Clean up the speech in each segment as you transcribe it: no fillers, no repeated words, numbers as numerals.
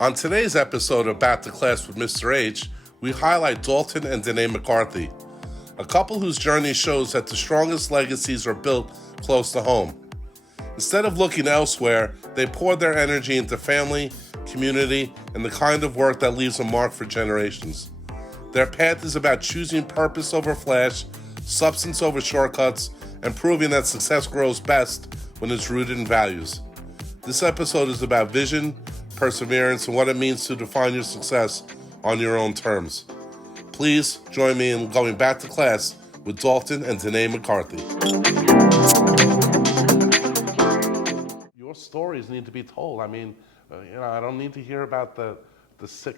On today's episode of Back to Class with Mr.H, we highlight Dalton and Dene McCarthy, a couple whose journey shows that the strongest legacies are built close to home. Instead of looking elsewhere, they poured their energy into family, community, and the kind of work that leaves a mark for generations. Their path is about choosing purpose over flash, substance over shortcuts, and proving that success grows best when it's rooted in values. This episode is about vision, perseverance, and what it means to define your success on your own terms. Please join me in going back to class with Dalton and Dene McCarthy. Your stories need to be told. I mean, I don't need to hear about the sick,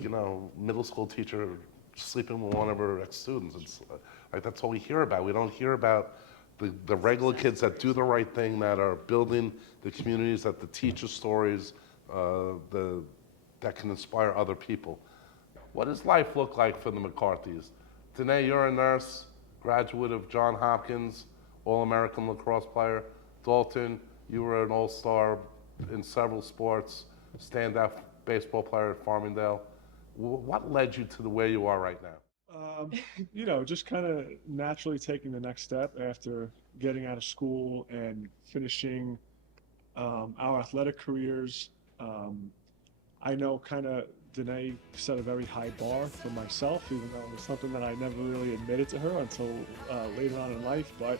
middle school teacher sleeping with one of her ex-students. It's like that's all we hear about. We don't hear about the regular kids that do the right thing, that are building the communities, that the teacher stories, that can inspire other people. What does life look like for the McCarthys? Dene, you're a nurse, graduate of Johns Hopkins, All-American lacrosse player. Dalton, you were an all-star in several sports, standout baseball player at Farmingdale. What led you to where you are right now? Just kind of naturally taking the next step after getting out of school and finishing our athletic careers. I know kind of Dene set a very high bar for myself, even though it was something that I never really admitted to her until later on in life. But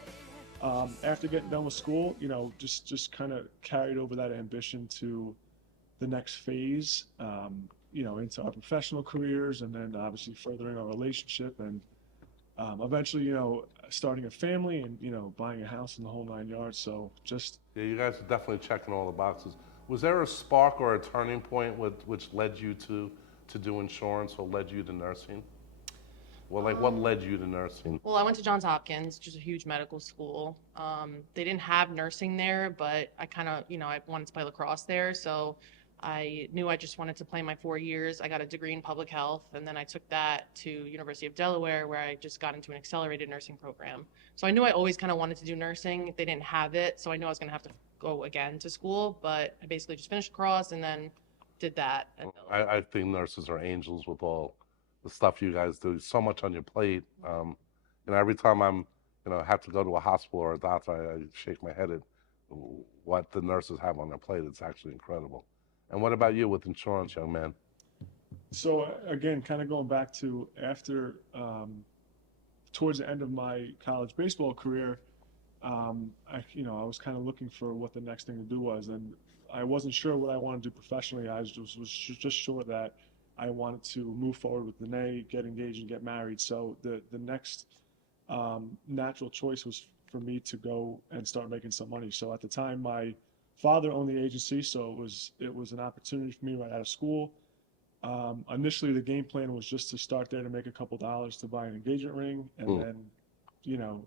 after getting done with school, just kind of carried over that ambition to the next phase, into our professional careers, and then obviously furthering our relationship, and eventually, starting a family and, buying a house in the whole 9 yards. So just. Yeah, you guys are definitely checking all the boxes. Was there a spark or a turning point which led you to do insurance or led you to nursing? Well, what led you to nursing? Well, I went to Johns Hopkins, which is a huge medical school. They didn't have nursing there, but I kind of, I wanted to play lacrosse there. So I knew I just wanted to play my 4 years. I got a degree in public health, and then I took that to University of Delaware, where I just got into an accelerated nursing program. So I knew I always kind of wanted to do nursing. They didn't have it, so I knew I was going to have to go again to school, but I basically just finished lacrosse and then did that. I think nurses are angels with all the stuff you guys do. So much on your plate. Every time have to go to a hospital or a doctor, I shake my head at what the nurses have on their plate. It's actually incredible. And what about you with insurance, young man? So again, kind of going back to after, towards the end of my college baseball career, I was kind of looking for what the next thing to do was, and I wasn't sure what I wanted to do professionally. I was just sure that I wanted to move forward with Dene, get engaged, and get married. So the next natural choice was for me to go and start making some money. So at the time, my father owned the agency, so it was an opportunity for me right out of school. Initially, the game plan was just to start there to make a couple dollars to buy an engagement ring, and then,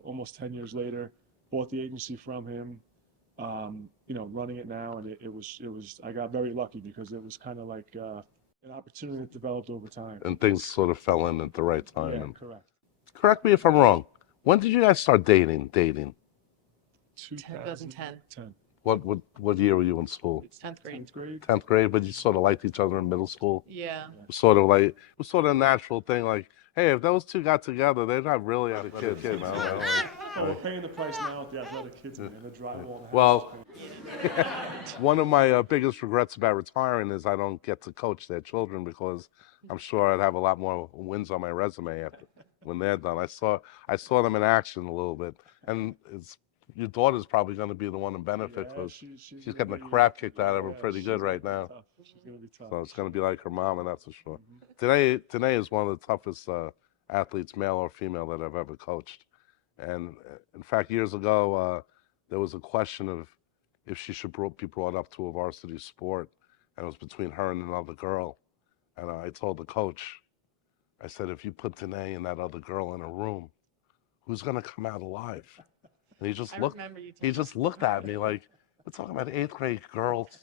almost 10 years later, bought the agency from him. Running it now, and it was. I got very lucky because it was kind of like an opportunity that developed over time. And things sort of fell in at the right time. Yeah, correct. Correct me if I'm wrong. When did you guys start dating? 2010. What year were you in school? 10th grade. 10th grade. 10th grade, but you sort of liked each other in middle school? Yeah. It was sort of a natural thing, like, hey, if those two got together, they're not really other kids, We're paying the price now with the athletic kids and the drywall. Well, one of my biggest regrets about retiring is I don't get to coach their children, because I'm sure I'd have a lot more wins on my resume when they're done. I saw them in action a little bit, and your daughter's probably going to be the one to benefit, because she's getting the crap kicked out of her pretty good right now. She's going to be tough. So it's going to be like her mom, and that's for sure. Dene is one of the toughest athletes, male or female, that I've ever coached. And in fact, years ago, there was a question of if she should be brought up to a varsity sport, and it was between her and another girl. And I told the coach, I said, if you put Dene and that other girl in a room, who's going to come out alive? And he just looked at me like, we're talking about 8th grade girls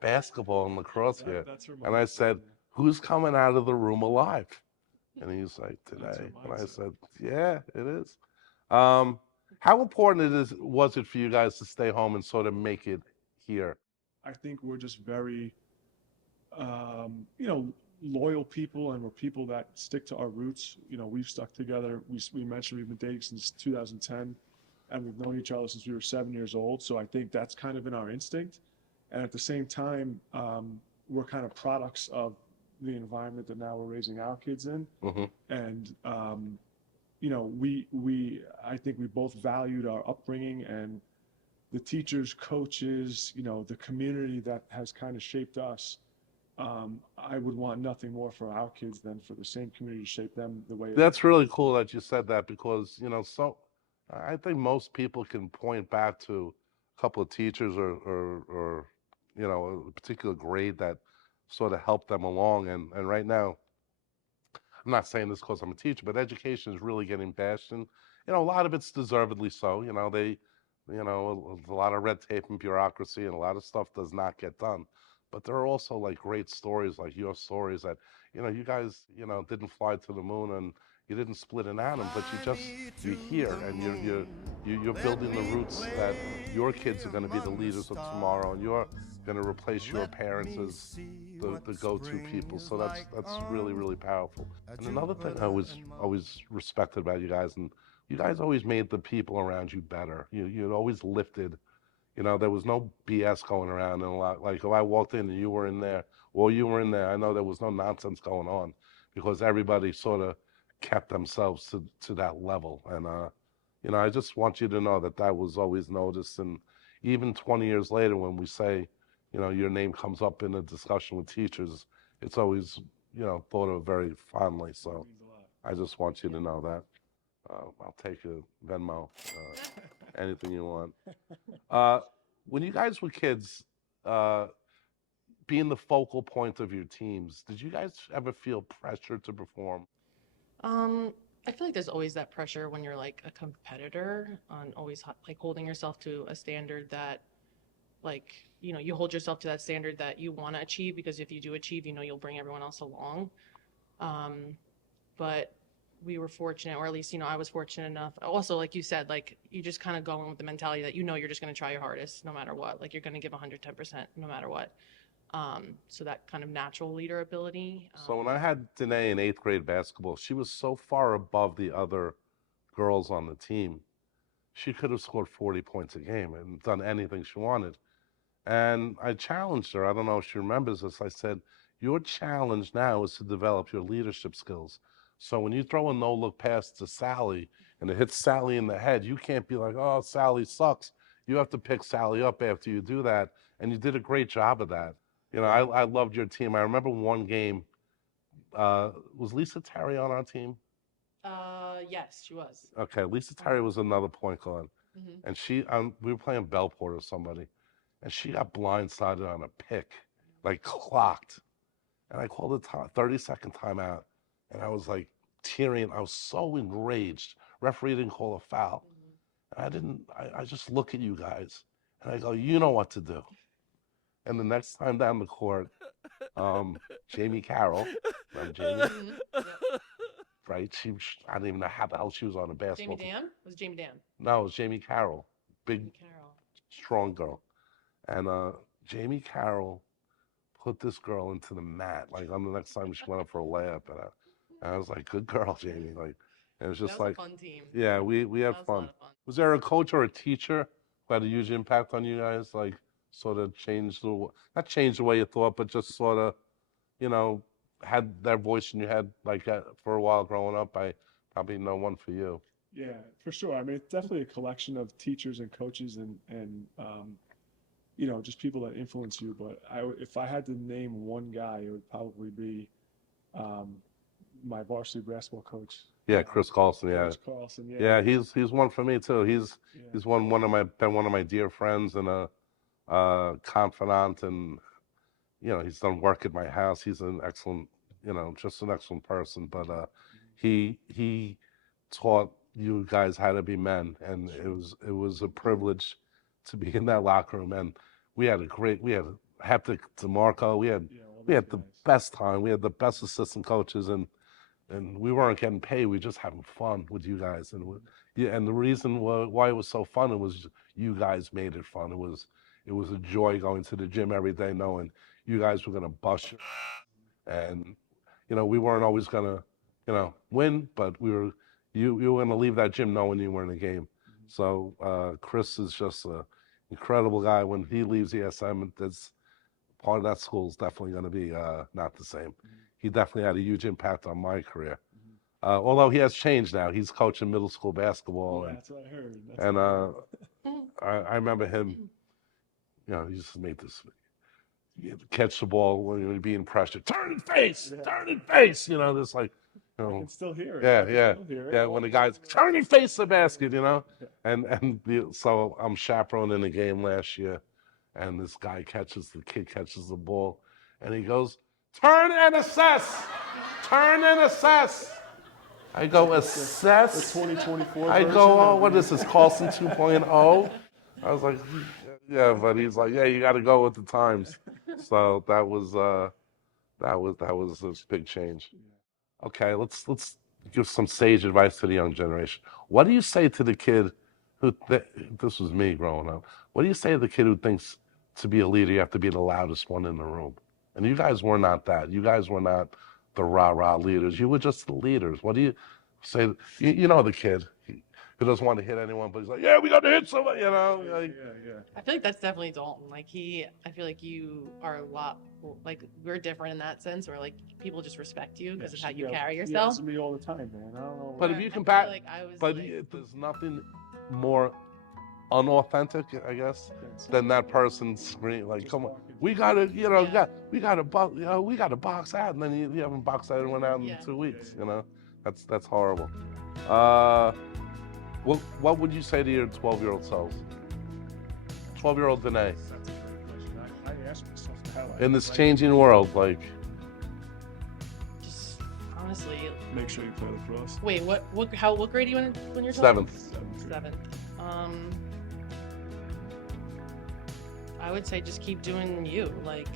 basketball and lacrosse here. And I said, who's coming out of the room alive? And he's like, Dene. And I said, yeah, it is. How important was it for you guys to stay home and sort of make it here? I think we're just very loyal people, and we're people that stick to our roots. We've stuck together. We mentioned we've been dating since 2010, and we've known each other since we were 7 years old. So I think that's kind of in our instinct. And at the same time, we're kind of products of the environment that now we're raising our kids in. Hmm. And I think we both valued our upbringing and the teachers, coaches, the community that has kind of shaped us. I would want nothing more for our kids than for the same community to shape them the way. That's really cool that you said that, because so I think most people can point back to a couple of teachers or a particular grade that sort of helped them along. And right now, I'm not saying this because I'm a teacher, but education is really getting bashed, and a lot of it's deservedly so. A lot of red tape and bureaucracy, and a lot of stuff does not get done. But there are also like great stories, like your stories that you guys didn't fly to the moon and you didn't split an atom, but you're here and you're building the roots that your kids are going to be the leaders of tomorrow, and you're going to replace your parents as the go-to people. So that's really, really powerful. And another thing I always respected about you guys, and you guys always made the people around you better. You always lifted. There was no BS going around, and a lot like if I walked in and you were in there, or you were in there, I know there was no nonsense going on, because everybody sort of kept themselves to that level. And I just want you to know that was always noticed. And even 20 years later, when we say, your name comes up in a discussion with teachers, it's always, thought of very fondly. So I just want you to know that. I'll take a Venmo, anything you want. When you guys were kids, being the focal point of your teams, did you guys ever feel pressure to perform? I feel like there's always that pressure when you're like a competitor on always like holding yourself to a standard that like, you hold yourself to that standard that you want to achieve, because if you do achieve, you'll bring everyone else along. But we were fortunate, or at least, I was fortunate enough. Also, like you said, like you just kind of go in with the mentality that you're just going to try your hardest no matter what. Like you're going to give 110% no matter what. So that kind of natural leader ability. So when I had Dene in 8th grade basketball, she was so far above the other girls on the team. She could have scored 40 points a game and done anything she wanted. And I challenged her. I don't know if she remembers this. I said, your challenge now is to develop your leadership skills. So when you throw a no-look pass to Sally and it hits Sally in the head, you can't be like, oh, Sally sucks. You have to pick Sally up after you do that. And you did a great job of that. I loved your team. I remember one game, was Lisa Terry on our team? Yes, she was. Okay, Lisa Terry was another point guard. Mm-hmm. And we were playing Bellport or somebody, and she got blindsided on a pick, like clocked. And I called a 30-second timeout, and I was like tearing. I was so enraged. Referee didn't call a foul. Mm-hmm. And I just look at you guys, and I go, you know what to do. And the next time down the court, Jamie Carroll, remember Jamie? Mm-hmm. Yep. Right? I don't even know how the hell she was on a basketball Jamie team. Dan? Was it Jamie Dan? No, it was Jamie Carroll, big, Jamie Carroll. strong girl. And Jamie Carroll put this girl into the mat. Like on the next time she went up for a layup, and I was like, "Good girl, Jamie." Like, and it was just That was like, a fun team. yeah, we had That was a fun. lot of fun. Was there a coach or a teacher who had a huge impact on you guys? Like, sort of not change the way you thought, but just sort of, had their voice in your head like that for a while growing up. I probably know one for you. Yeah, for sure. I mean, it's definitely a collection of teachers and coaches and just people that influence you. But if I had to name one guy, it would probably be my varsity basketball coach. Yeah, Chris Carlson. Yeah, Coach Carlson. Yeah. yeah, he's one for me too. He's one of my dear friends and a confidant, and he's done work at my house. He's an excellent, just an excellent person. But he taught you guys how to be men, and it was a privilege to be in that locker room. And we had Hector DeMarco. We had the best time. We had the best assistant coaches, and we weren't getting paid. We were just having fun with you guys. And the reason why it was so fun, it was you guys made it fun. It was a joy going to the gym every day knowing you guys were going to bust your And, we weren't always going to, win, but you were going to leave that gym knowing you were in a game. So Chris is just an incredible guy. When he leaves ESM, that's part of that school is definitely going to be not the same. He definitely had a huge impact on my career. Although he has changed now. He's coaching middle school basketball. Yeah, that's what I heard. I remember him, he just made this, catch the ball when you're being pressured. Turn and face! Yeah. Turn and face! This like, I can still hear it. yeah. When the guys turn and face the basket, so I'm chaperoning the game last year, and this guy the kid catches the ball, and he goes, "Turn and assess, turn and assess." I go, "Assess." The 2024 I version go, "Oh, of what is this, Carlson 2.0?" I was like, "Yeah," but he's like, "Yeah, you got to go with the times." So that was a big change. Okay, let's give some sage advice to the young generation. What do you say to the kid who this was me growing up? What do you say to the kid who thinks to be a leader you have to be the loudest one in the room? And you guys were not that. You guys were not the rah-rah leaders. You were just the leaders. What do you say? You know the kid who doesn't want to hit anyone, but he's like, "Yeah, we got to hit somebody," Yeah. I feel like that's definitely Dalton. Like I feel like you are a lot, like we're different in that sense, where like people just respect you because of how you carry yourself. He yells at me all the time, man. I don't know. But if you I can feel back, like I was but like, there's nothing more unauthentic, I guess, than that person screaming like, "Come on, we gotta, we gotta box out," and then you haven't boxed anyone out in 2 weeks. That's horrible. What would you say to your 12-year-old self? 12-year-old Dene. That's a great question. I asked myself that. In this changing world, like, just honestly. Make sure you play lacrosse. Wait, what grade are you in when you're 7th. 7th. I would say just keep doing you. Like,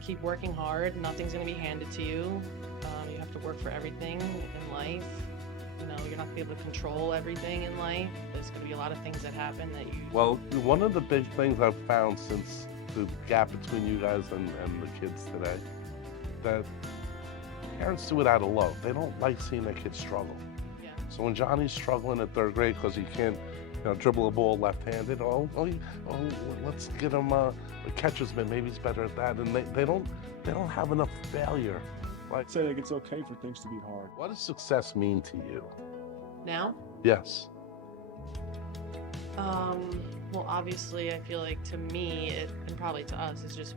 keep working hard. Nothing's gonna be handed to you. You have to work for everything in life. You're not gonna be able to control everything in life. There's gonna be a lot of things that happen that you. Well, one of the big things I've found since the gap between you guys and the kids today, that parents do it out of love. They don't like seeing their kids struggle. Yeah. So when Johnny's struggling at 3rd grade because he can't, dribble a ball left-handed, let's get him a catcher's mitt. Maybe he's better at that. And they don't have enough failure. I'd say like it's okay for things to be hard. What does success mean to you? Now? Yes. Well, obviously, I feel like to me, and probably to us, is just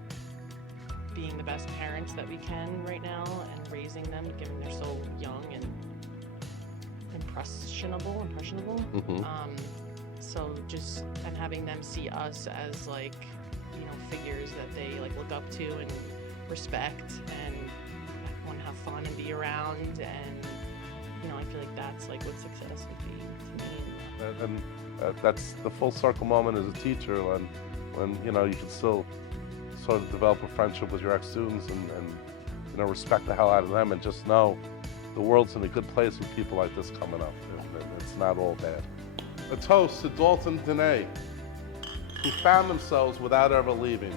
being the best parents that we can right now and raising them, given they're so young and impressionable. Mm-hmm. So just and having them see us as like, figures that they like look up to and respect and want to have fun and be around, and I feel like that's like what success would be to me. And that's the full circle moment as a teacher when you can still sort of develop a friendship with your ex-students and respect the hell out of them and just know the world's in a good place with people like this coming up. It's not all bad. A toast to Dalton, Dene, who found themselves without ever leaving.